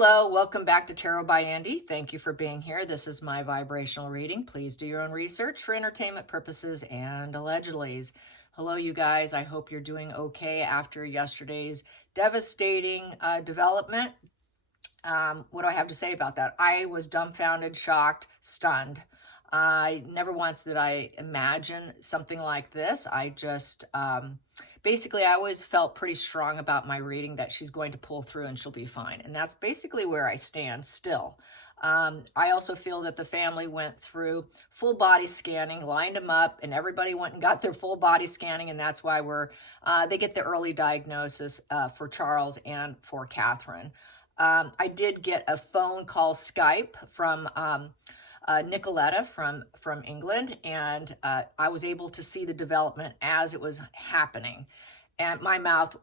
Hello, welcome back to Tarot by Andy. Thank you for being here. This is my vibrational reading. Please do your own research for entertainment purposes and allegedlys. Hello, you guys. I hope you're doing okay after yesterday's devastating development. What do I have to say about that? I was dumbfounded, shocked, stunned. I never once did I imagine something like this. I just, basically, I always felt pretty strong about my reading that she's going to pull through and she'll be fine. And that's basically where I stand still. I also feel that the family went through full body scanning, lined them up, and everybody went and got their full body scanning. And that's why they get the early diagnosis for Charles and for Catherine. I did get a phone call Skype from Nicoletta from England, and I was able to see the development as it was happening. And my mouth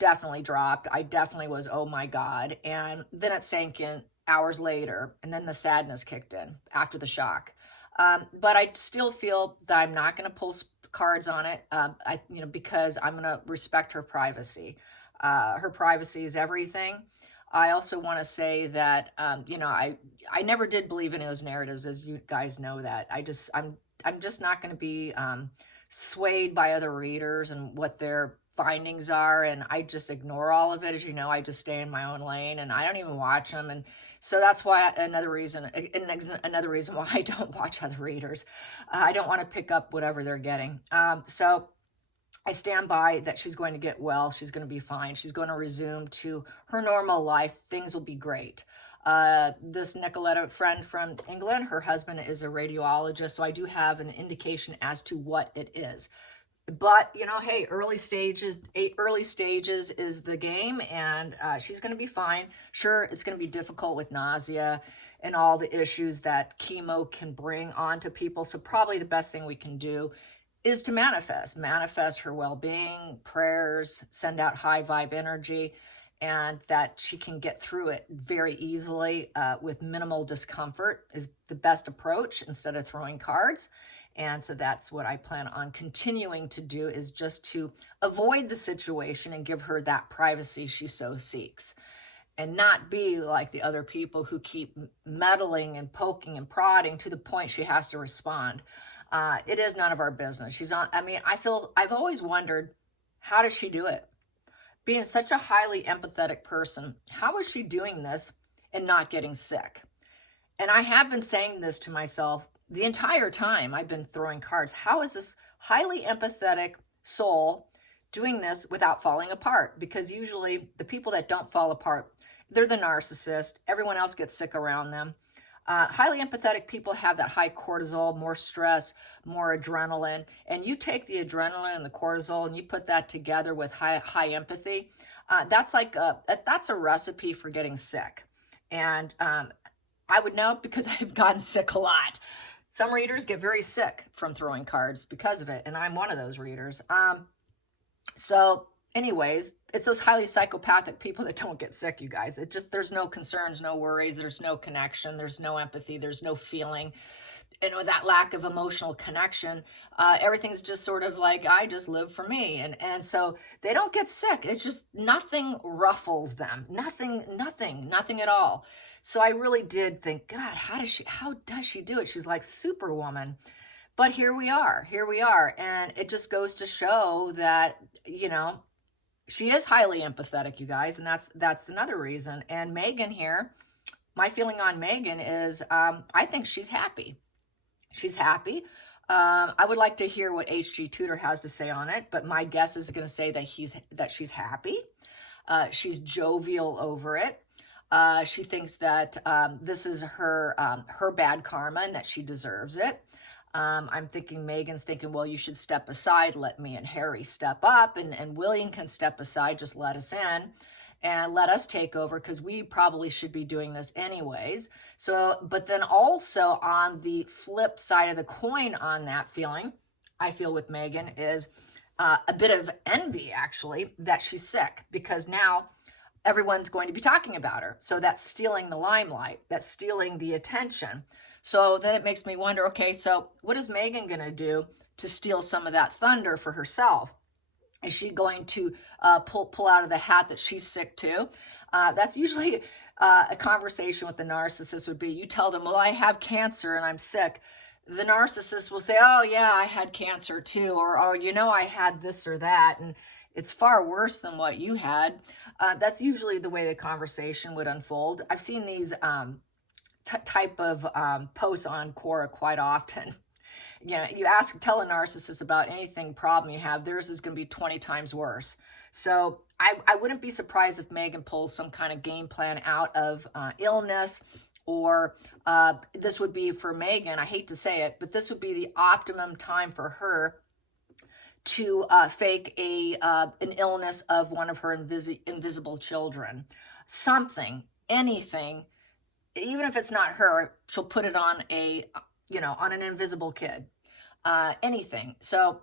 definitely dropped. I definitely was, oh my God. And then it sank in hours later, and then the sadness kicked in after the shock. But I still feel that I'm not going to pull cards on it, because I'm going to respect her privacy. Her privacy is everything. I also want to say that, I never did believe in those narratives, as you guys know that. I'm just not going to be swayed by other readers and what their findings are, and I just ignore all of it. As you know, I just stay in my own lane, and I don't even watch them. And so that's why another reason why I don't watch other readers. I don't want to pick up whatever they're getting. So I stand by that she's going to get well. She's going to be fine. She's going to resume to her normal life. Things will be great. This Nicoletta friend from England, her husband is a radiologist, so I do have an indication as to what it is. But, hey, early stages is the game, and she's going to be fine. Sure, it's going to be difficult with nausea and all the issues that chemo can bring onto people. So probably the best thing we can do is to manifest her well-being, prayers, send out high vibe energy, and that she can get through it very easily with minimal discomfort is the best approach instead of throwing cards. And so that's what I plan on continuing to do, is just to avoid the situation and give her that privacy she so seeks, and not be like the other people who keep meddling and poking and prodding to the point she has to respond. It is none of our business. I've always wondered, how does she do it? Being such a highly empathetic person, how is she doing this and not getting sick? And I have been saying this to myself the entire time I've been throwing cards. How is this highly empathetic soul doing this without falling apart? Because usually the people that don't fall apart, they're the narcissist. Everyone else gets sick around them. Highly empathetic people have that high cortisol, more stress, more adrenaline. And you take the adrenaline and the cortisol and you put that together with high empathy. That's a recipe for getting sick. And I would know because I've gotten sick a lot. Some readers get very sick from throwing cards because of it, and I'm one of those readers. So anyways, it's those highly psychopathic people that don't get sick, you guys. There's no concerns, no worries, there's no connection, there's no empathy, there's no feeling. And with that lack of emotional connection, everything's just sort of like, I just live for me. And so they don't get sick. It's just nothing ruffles them. Nothing at all. So I really did think, God, how does she do it? She's like Superwoman. But here we are. And it just goes to show that, she is highly empathetic, you guys. And that's another reason. And Meghan here, my feeling on Meghan is, I think she's happy. She's happy. I would like to hear what H.G. Tudor has to say on it, but my guess is going to say that she's happy. She's jovial over it. She thinks that this is her bad karma and that she deserves it. I'm thinking Meghan's thinking, well, you should step aside, let me and Harry step up, and William can step aside, just let us in and let us take over, because we probably should be doing this anyways. So, but then also on the flip side of the coin on that feeling, I feel with Meghan is a bit of envy, actually, that she's sick, because now everyone's going to be talking about her. So that's stealing the limelight, that's stealing the attention. So then it makes me wonder, okay, so what is Meghan going to do to steal some of that thunder for herself? Is she going to pull out of the hat that she's sick too? That's usually a conversation with the narcissist would be, you tell them, well, I have cancer and I'm sick. The narcissist will say, oh yeah, I had cancer too. Or, oh, you know, I had this or that. And it's far worse than what you had. That's usually the way the conversation would unfold. I've seen these type of posts on Quora quite often. You know, you tell a narcissist about anything problem you have, theirs is going to be 20 times worse. So I wouldn't be surprised if Meghan pulls some kind of game plan out of illness, or this would be for Meghan, I hate to say it, but this would be the optimum time for her to fake an illness of one of her invisible children. Something, anything, even if it's not her, she'll put it on on an invisible kid. Anything. So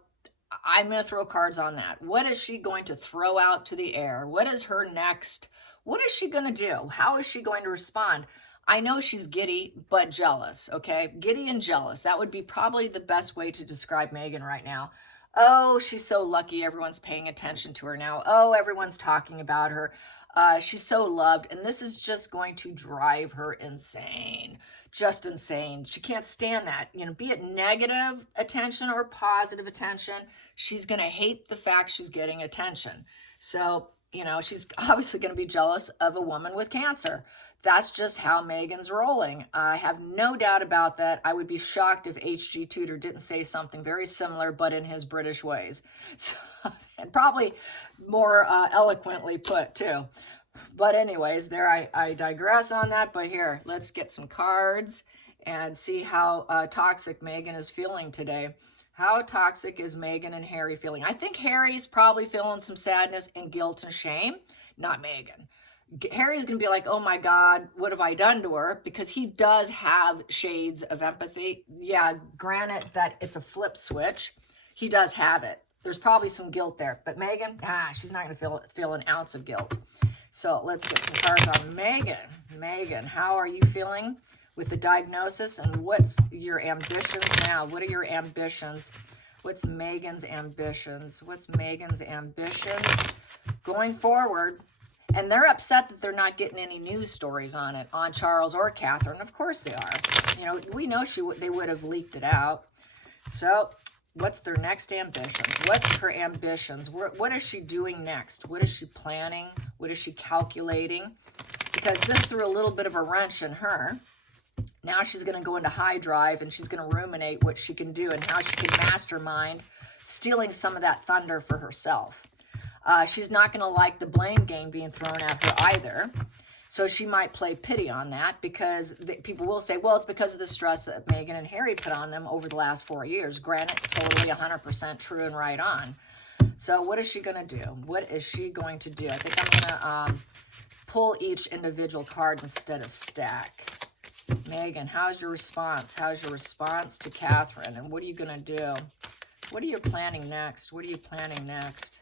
I'm going to throw cards on that. What is she going to throw out to the air? What is her next? What is she going to do? How is she going to respond? I know she's giddy, but jealous, okay? Giddy and jealous. That would be probably the best way to describe Meghan right now. Oh, she's so lucky. Everyone's paying attention to her now. Oh, everyone's talking about her. She's so loved, and this is just going to drive her insane. Just insane. She can't stand that. You know, be it negative attention or positive attention, she's going to hate the fact she's getting attention. So, you know, she's obviously going to be jealous of a woman with cancer. That's just how Meghan's rolling. I have no doubt about that. I would be shocked if H.G. Tudor didn't say something very similar, but in his British ways. So, and probably more eloquently put, too. But anyways, there I digress on that. But here, let's get some cards and see how toxic Meghan is feeling today. How toxic is Meghan and Harry feeling? I think Harry's probably feeling some sadness and guilt and shame, not Meghan. Harry's going to be like, oh my God, what have I done to her? Because he does have shades of empathy. Yeah, granted that it's a flip switch. He does have it. There's probably some guilt there. But Meghan, she's not going to feel an ounce of guilt. So let's get some cards on Meghan. Meghan, how are you feeling with the diagnosis? And what's your ambitions now? What are your ambitions? What's Meghan's ambitions? What's Meghan's ambitions going forward? And they're upset that they're not getting any news stories on it, on Charles or Catherine. Of course they are. You know, we know they would have leaked it out. So what's their next ambitions? What's her ambitions? What is she doing next? What is she planning? What is she calculating? Because this threw a little bit of a wrench in her. Now she's going to go into high drive and she's going to ruminate what she can do and how she can mastermind stealing some of that thunder for herself. She's not going to like the blame game being thrown at her either. So she might play pity on that because people will say, well, it's because of the stress that Meghan and Harry put on them over the last 4 years. Granted, totally 100% true and right on. So what is she going to do? What is she going to do? I think I'm going to pull each individual card instead of stack. Meghan, how's your response? How's your response to Catherine? And what are you going to do? What are you planning next? What are you planning next?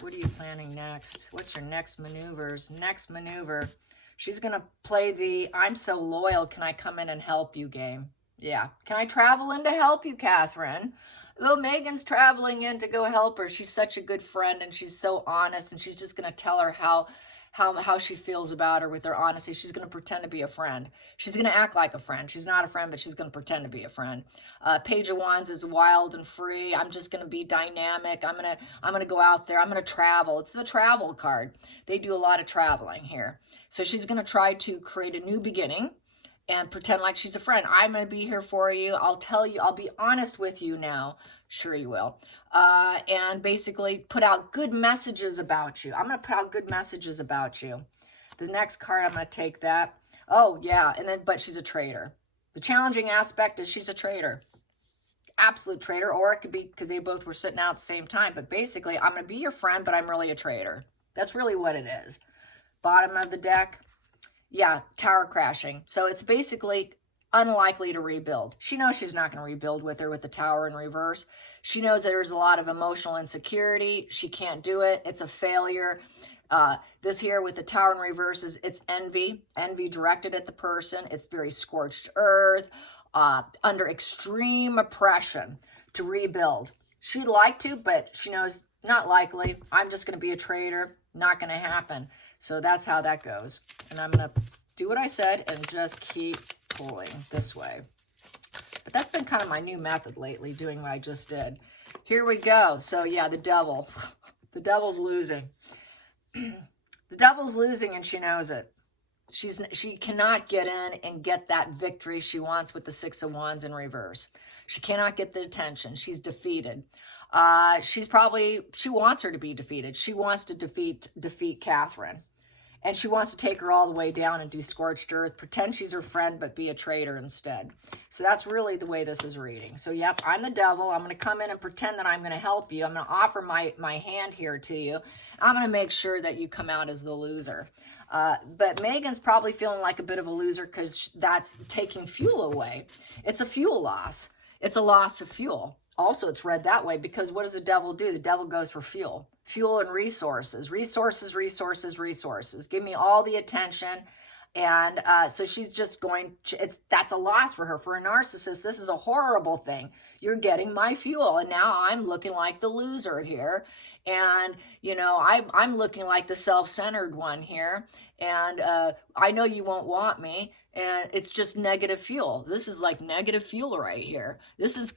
What are you planning next? What's your next maneuvers? Next maneuver. She's going to play the I'm so loyal, can I come in and help you game? Yeah. Can I travel in to help you, Catherine? Though Meghan's traveling in to go help her. She's such a good friend and she's so honest and she's just going to tell her how she feels about her with her honesty. She's going to pretend to be a friend. She's going to act like a friend. She's not a friend, but she's going to pretend to be a friend. Page of Wands is wild and free. I'm just going to be dynamic. I'm going to go out there. I'm going to travel. It's the travel card. They do a lot of traveling here. So she's going to try to create a new beginning and pretend like she's a friend. I'm going to be here for you. I'll tell you. I'll be honest with you now. Sure you will. And basically put out good messages about you. I'm going to put out good messages about you. The next card, I'm going to take that. Oh, yeah. And then, but she's a traitor. The challenging aspect is she's a traitor. Absolute traitor. Or it could be because they both were sitting out at the same time. But basically, I'm going to be your friend, but I'm really a traitor. That's really what it is. Bottom of the deck. Yeah, tower crashing. So it's basically unlikely to rebuild. She knows she's not going to rebuild with her with the tower in reverse. She knows that there's a lot of emotional insecurity. She can't do it. It's a failure. This here with the tower in reverse is it's envy directed at the person. It's very scorched earth, under extreme oppression to rebuild. She'd like to, but she knows Not likely. I'm just going to be a trader. Not going to happen. So that's how that goes. And I'm going to do what I said and just keep pulling this way. But that's been kind of my new method lately, doing what I just did. Here we go. So yeah, the devil. The devil's losing. The devil's losing and she knows it. She cannot get in and get that victory she wants with the Six of Wands in reverse. She cannot get the attention. She's defeated. She wants her to be defeated. She wants to defeat Catherine. And she wants to take her all the way down and do scorched earth, pretend she's her friend, but be a traitor instead. So that's really the way this is reading. So yep, I'm the devil. I'm going to come in and pretend that I'm going to help you. I'm going to offer my hand here to you. I'm going to make sure that you come out as the loser. But Meghan's probably feeling like a bit of a loser because that's taking fuel away. It's a fuel loss. It's a loss of fuel. Also, it's read that way because what does the devil do? The devil goes for fuel. Fuel and resources. Resources, resources, resources. Give me all the attention. And so she's just going, that's a loss for her. For a narcissist, this is a horrible thing. You're getting my fuel. And now I'm looking like the loser here. And, you know, I'm looking like the self-centered one here. And I know you won't want me. And it's just negative fuel. This is like negative fuel right here. This is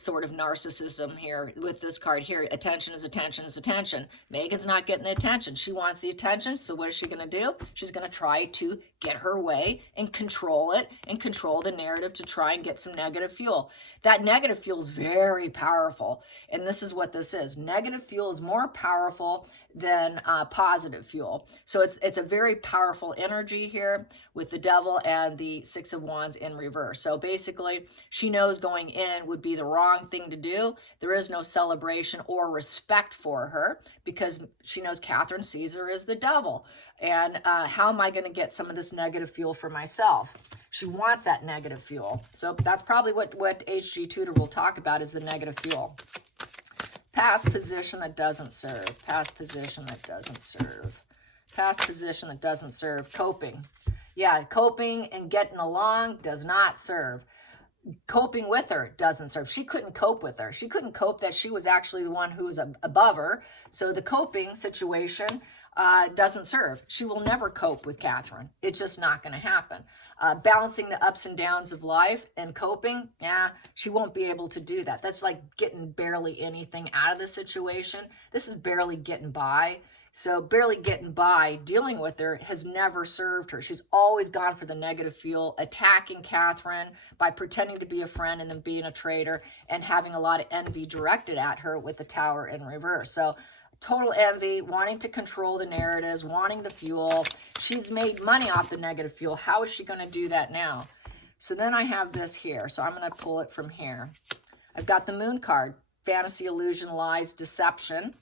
sort of narcissism here with this card here. Attention is attention is attention. Meghan's not getting the attention. She wants the attention. So what is she going to do? She's going to try to get her way and control it and control the narrative to try and get some negative fuel. That negative fuel is very powerful. And this is what this is. Negative fuel is more powerful than positive fuel. So it's a very powerful energy here with the devil and the Six of Wands in reverse. So basically, she knows going in would be the wrong thing to do. There is no celebration or respect for her because she knows Catherine sees her as the devil. And how am I going to get some of this negative fuel for myself? She wants that negative fuel. So that's probably what H.G. Tudor will talk about is the negative fuel. Past position that doesn't serve. Past position that doesn't serve. Past position that doesn't serve. Coping. Yeah, coping and getting along does not serve. Coping with her doesn't serve. She couldn't cope with her. She couldn't cope that she was actually the one who was above her. So the coping situation doesn't serve. She will never cope with Catherine. It's just not going to happen. Balancing the ups and downs of life and coping, yeah, she won't be able to do that. That's like getting barely anything out of the situation. This is barely getting by. So barely getting by, dealing with her has never served her. She's always gone for the negative fuel, attacking Catherine by pretending to be a friend and then being a traitor and having a lot of envy directed at her with the Tower in reverse. So total envy, wanting to control the narratives, wanting the fuel. She's made money off the negative fuel. How is she going to do that now? So then I have this here. So I'm going to pull it from here. I've got the Moon card, fantasy, illusion, lies, deception.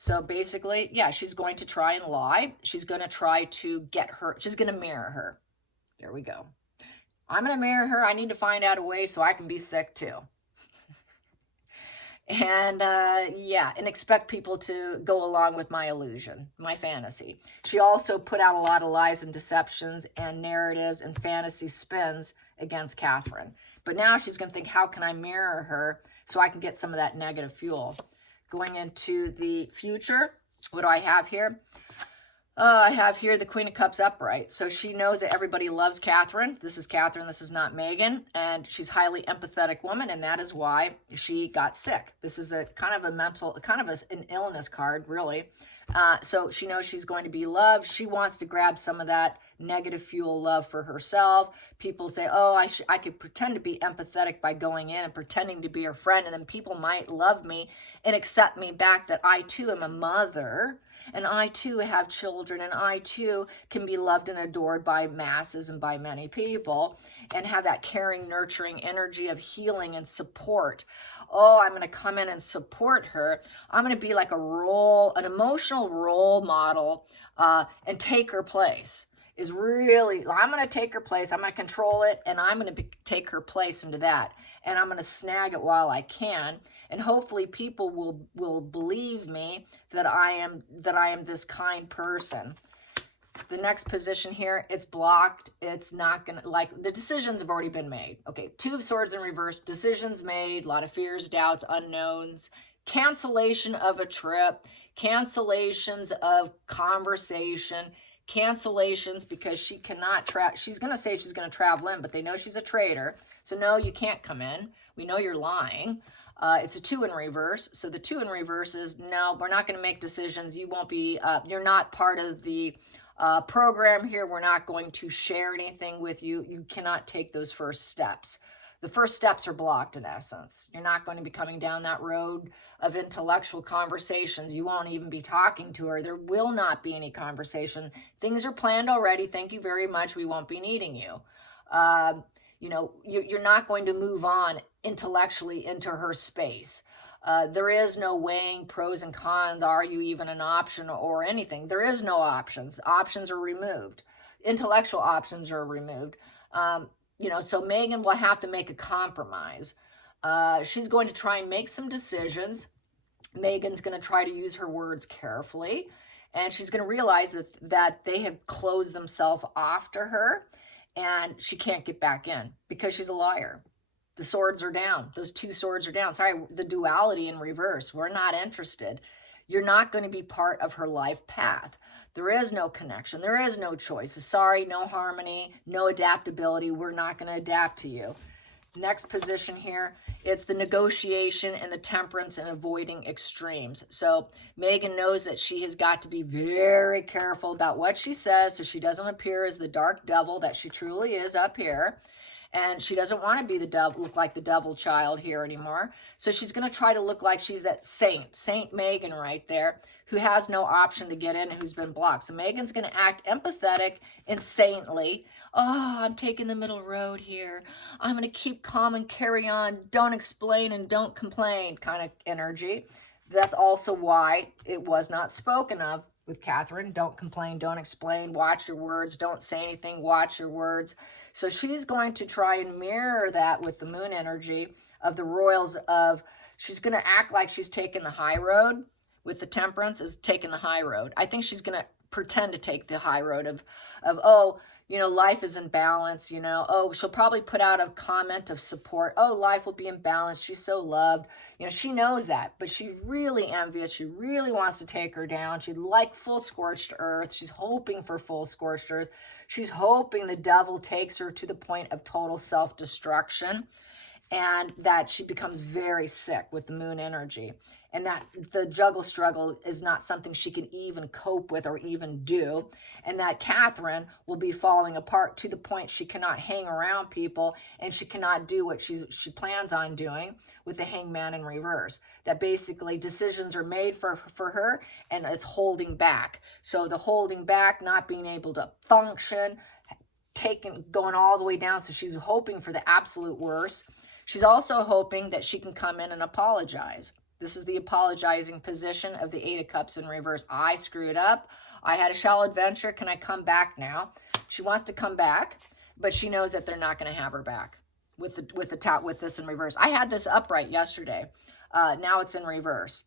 So basically, yeah, she's going to try and lie. She's going to try to get her. She's going to mirror her. There we go. I'm going to mirror her. I need to find out a way so I can be sick too. And yeah, and expect people to go along with my illusion, my fantasy. She also put out a lot of lies and deceptions and narratives and fantasy spins against Catherine. But now she's going to think, how can I mirror her so I can get some of that negative fuel? Going into the future, what do I have here? I have here the Queen of Cups upright. So she knows that everybody loves Catherine. This is Catherine. This is not Meghan. And she's a highly empathetic woman, and that is why she got sick. This is a kind of a mental, an illness card, really. So she knows she's going to be loved. She wants to grab some of that negative fuel love for herself. People say, oh, I could pretend to be empathetic by going in and pretending to be her friend, and then people might love me and accept me back that I too am a mother, and I too have children, and I too can be loved and adored by masses and by many people, and have that caring, nurturing energy of healing and support. Oh, I'm going to come in and support her. I'm going to be like an emotional role model and take her place. I'm going to take her place. I'm going to control it, and I'm going to take her place into that. And I'm going to snag it while I can. And hopefully people will believe me that I am this kind person. The next position here, it's blocked. It's not going to, like, the decisions have already been made. Okay, Two of Swords in reverse, decisions made, a lot of fears, doubts, unknowns, cancellation of a trip, cancellations of conversation, cancellations because she cannot she's going to say she's going to travel in, but they know she's a traitor. So no, you can't come in. We know you're lying. It's a 2 in reverse. So the 2 in reverse is, no, we're not going to make decisions. You won't be, you're not part of the program here. We're not going to share anything with you. You cannot take those first steps. The first steps are blocked in essence. You're not going to be coming down that road of intellectual conversations. You won't even be talking to her. There will not be any conversation. Things are planned already. Thank you very much. We won't be needing you. You know, you're not going to move on intellectually into her space. There is no weighing pros and cons. Are you even an option or anything? There is no options. Options are removed. Intellectual options are removed. You know, so Meghan will have to make a compromise. She's going to try and make some decisions. Meghan's going to try to use her words carefully. And she's going to realize that they have closed themselves off to her. And she can't get back in because she's a liar. The swords are down. Those 2 swords are down. Sorry, the duality in reverse. We're not interested. You're not going to be part of her life path. There is no connection. There is no choice. Sorry, no harmony, no adaptability. We're not going to adapt to you. Next position here, it's the negotiation and the temperance and avoiding extremes. So Meghan knows that she has got to be very careful about what she says so she doesn't appear as the dark devil that she truly is up here. And she doesn't want to be the devil, look like the devil child here anymore. So she's going to try to look like she's that Saint Meghan right there, who has no option to get in, who's been blocked. So Meghan's going to act empathetic and saintly. Oh, I'm taking the middle road here. I'm going to keep calm and carry on. Don't explain and don't complain kind of energy. That's also why it was not spoken of with Catherine. Don't complain, don't explain, watch your words, don't say anything, watch your words. So she's going to try and mirror that with the moon energy of the royals of, she's going to act like she's taking the high road with the temperance is taking the high road. I think she's going to pretend to take the high road of oh, you know, life is in balance, you know. Oh, she'll probably put out a comment of support. Oh, life will be in balance. She's so loved. You know, she knows that, but she's really envious. She really wants to take her down. She'd like full scorched earth. She's hoping for full scorched earth. She's hoping the devil takes her to the point of total self-destruction and that she becomes very sick with the moon energy. And that the juggle struggle is not something she can even cope with or even do. And that Catherine will be falling apart to the point she cannot hang around people and she cannot do what she plans on doing with the hangman in reverse. That basically decisions are made for her and it's holding back. So the holding back, not being able to function, going all the way down. So she's hoping for the absolute worst. She's also hoping that she can come in and apologize. This is the apologizing position of the 8 of Cups in reverse. I screwed up. I had a shallow adventure. Can I come back now? She wants to come back, but she knows that they're not going to have her back with this in reverse. I had this upright yesterday. Now it's in reverse.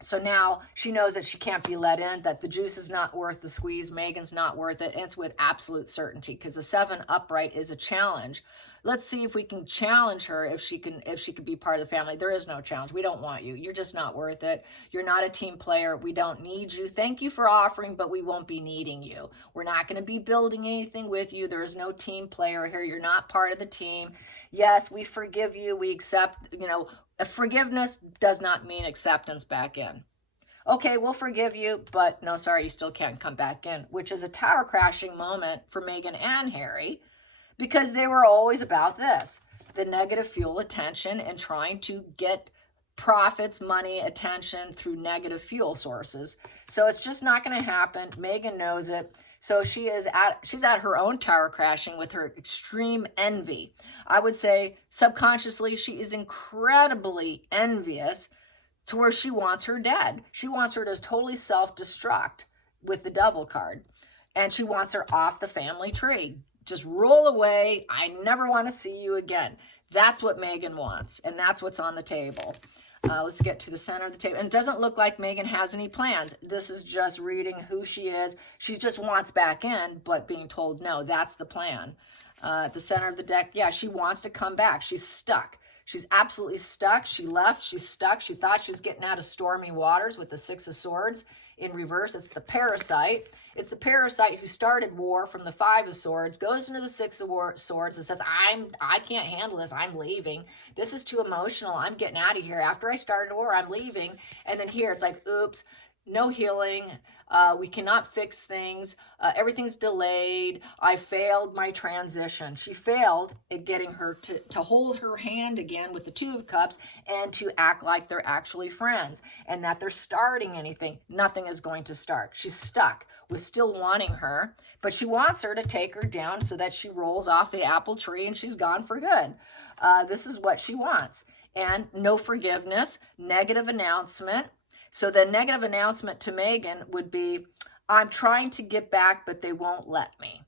So now she knows that she can't be let in, that the juice is not worth the squeeze. Meghan's not worth it. And it's with absolute certainty because the 7 upright is a challenge. Let's see if we can challenge her, if she can be part of the family. There is no challenge. We don't want you. You're just not worth it. You're not a team player. We don't need you. Thank you for offering, but we won't be needing you. We're not going to be building anything with you. There is no team player here. You're not part of the team. Yes, we forgive you. We accept, you know, forgiveness does not mean acceptance back in. Okay, we'll forgive you, but no, sorry, you still can't come back in, which is a tower crashing moment for Meghan and Harry because they were always about this, the negative fuel attention and trying to get profits, money, attention through negative fuel sources. So it's just not going to happen. Meghan knows it. So she's at her own tower crashing with her extreme envy. I would say subconsciously she is incredibly envious to where she wants her dead. She wants her to totally self-destruct with the devil card. And she wants her off the family tree. Just roll away. I never want to see you again. That's what Meghan wants. And that's what's on the table. Let's get to the center of the table. And it doesn't look like Meghan has any plans. This is just reading who she is. She just wants back in, but being told no, that's the plan. At the center of the deck, yeah, she wants to come back. She's stuck. She's absolutely stuck. She left. She's stuck. She thought she was getting out of stormy waters with the Six of Swords in reverse. It's the parasite. It's the parasite who started war from the Five of Swords, goes into the Six of Swords and says, I can't handle this. I'm leaving. This is too emotional. I'm getting out of here. After I started war, I'm leaving. And then here it's like, oops, no healing. We cannot fix things. Everything's delayed. I failed my transition. She failed at getting her to hold her hand again with the Two of Cups and to act like they're actually friends and that they're starting anything. Nothing is going to start. She's stuck with still wanting her, but she wants her to take her down so that she rolls off the apple tree and she's gone for good. This is what she wants. And no forgiveness, negative announcement. So the negative announcement to Meghan would be, I'm trying to get back, but they won't let me.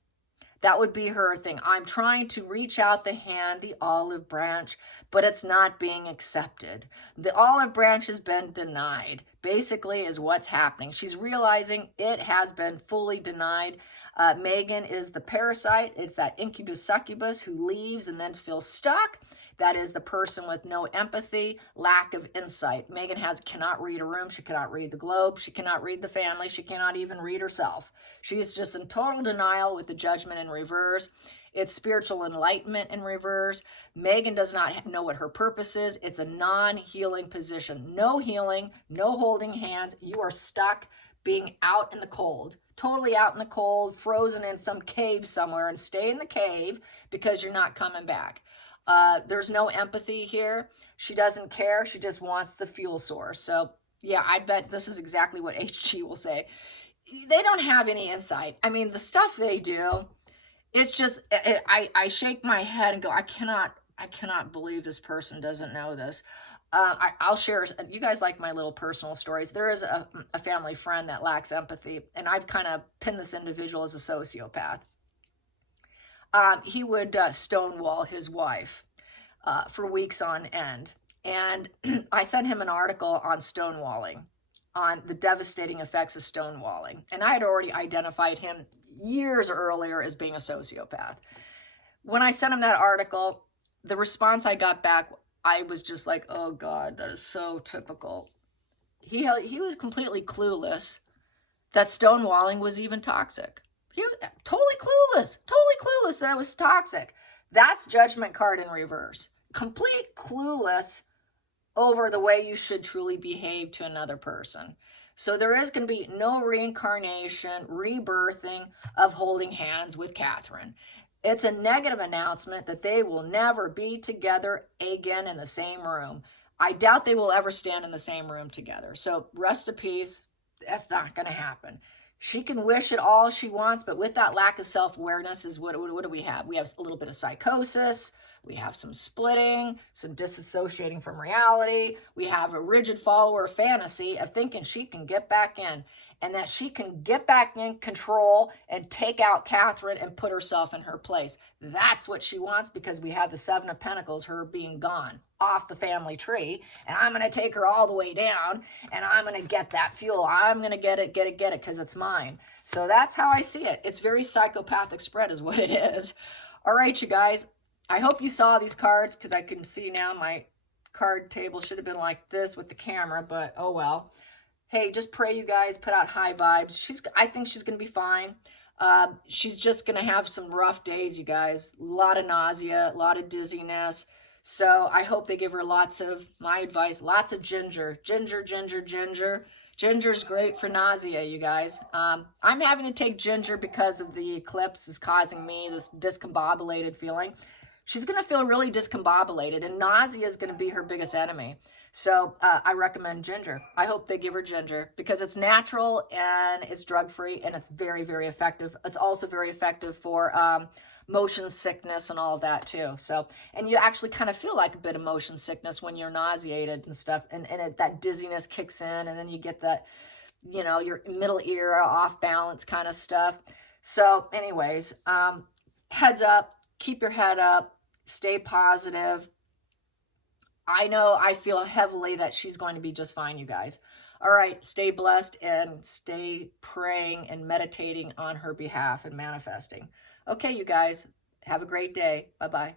That would be her thing. I'm trying to reach out the hand, the olive branch, but it's not being accepted. The olive branch has been denied, basically is what's happening. She's realizing it has been fully denied. Meghan is the parasite. It's that incubus succubus who leaves and then feels stuck. That is the person with no empathy, lack of insight. Meghan cannot read a room. She cannot read the globe. She cannot read the family. She cannot even read herself. She is just in total denial with the judgment in reverse. It's spiritual enlightenment in reverse. Meghan does not know what her purpose is. It's a non-healing position. No healing, no holding hands. You are stuck being out in the cold. Totally out in the cold, frozen in some cave somewhere, and stay in the cave because you're not coming back. There's no empathy here. She doesn't care. She just wants the fuel source. So yeah, I bet this is exactly what HG will say. They don't have any insight. I mean, the stuff they do, it's just, I shake my head and go, I cannot believe this person doesn't know this. I'll share, you guys like my little personal stories. There is a family friend that lacks empathy, and I've kind of pinned this individual as a sociopath. He would stonewall his wife for weeks on end. And I sent him an article on stonewalling, on the devastating effects of stonewalling. And I had already identified him years earlier as being a sociopath. When I sent him that article, the response I got back, I was just like, oh God, that is so typical. He was completely clueless that stonewalling was even toxic. He was totally clueless that it was toxic. That's judgment card in reverse. Complete clueless over the way you should truly behave to another person. So there is going to be no reincarnation, rebirthing of holding hands with Catherine. It's a negative announcement that they will never be together again in the same room. I doubt they will ever stand in the same room together. So rest in peace. That's not going to happen. She can wish it all she wants, but with that lack of self-awareness is what do we have? We have a little bit of psychosis. We have some splitting, some disassociating from reality. We have a rigid follower fantasy of thinking she can get back in and that she can get back in control and take out Catherine and put herself in her place. That's what she wants because we have the Seven of Pentacles, her being gone off the family tree, and I'm going to take her all the way down and I'm going to get that fuel. I'm going to get it because it's mine. So that's how I see it. It's very psychopathic spread is what it is. All right, you guys. I hope you saw these cards because I can see now my card table should have been like this with the camera, but oh well. Hey, just pray you guys put out high vibes. I think she's going to be fine. She's just going to have some rough days, you guys. A lot of nausea, a lot of dizziness. So I hope they give her lots of, my advice, lots of ginger. Ginger. Ginger's great for nausea, you guys. I'm having to take ginger because of the eclipse is causing me this discombobulated feeling. She's going to feel really discombobulated, and nausea is going to be her biggest enemy. So I recommend ginger. I hope they give her ginger because it's natural and it's drug-free and it's very, very effective. It's also very effective for motion sickness and all of that too. So, and you actually kind of feel like a bit of motion sickness when you're nauseated and stuff, and that dizziness kicks in, and then you get that, you know, your middle ear off balance kind of stuff. So anyways, heads up, keep your head up, stay positive. I know I feel heavily that she's going to be just fine, you guys. All right, stay blessed and stay praying and meditating on her behalf and manifesting. Okay, you guys, have a great day. Bye-bye.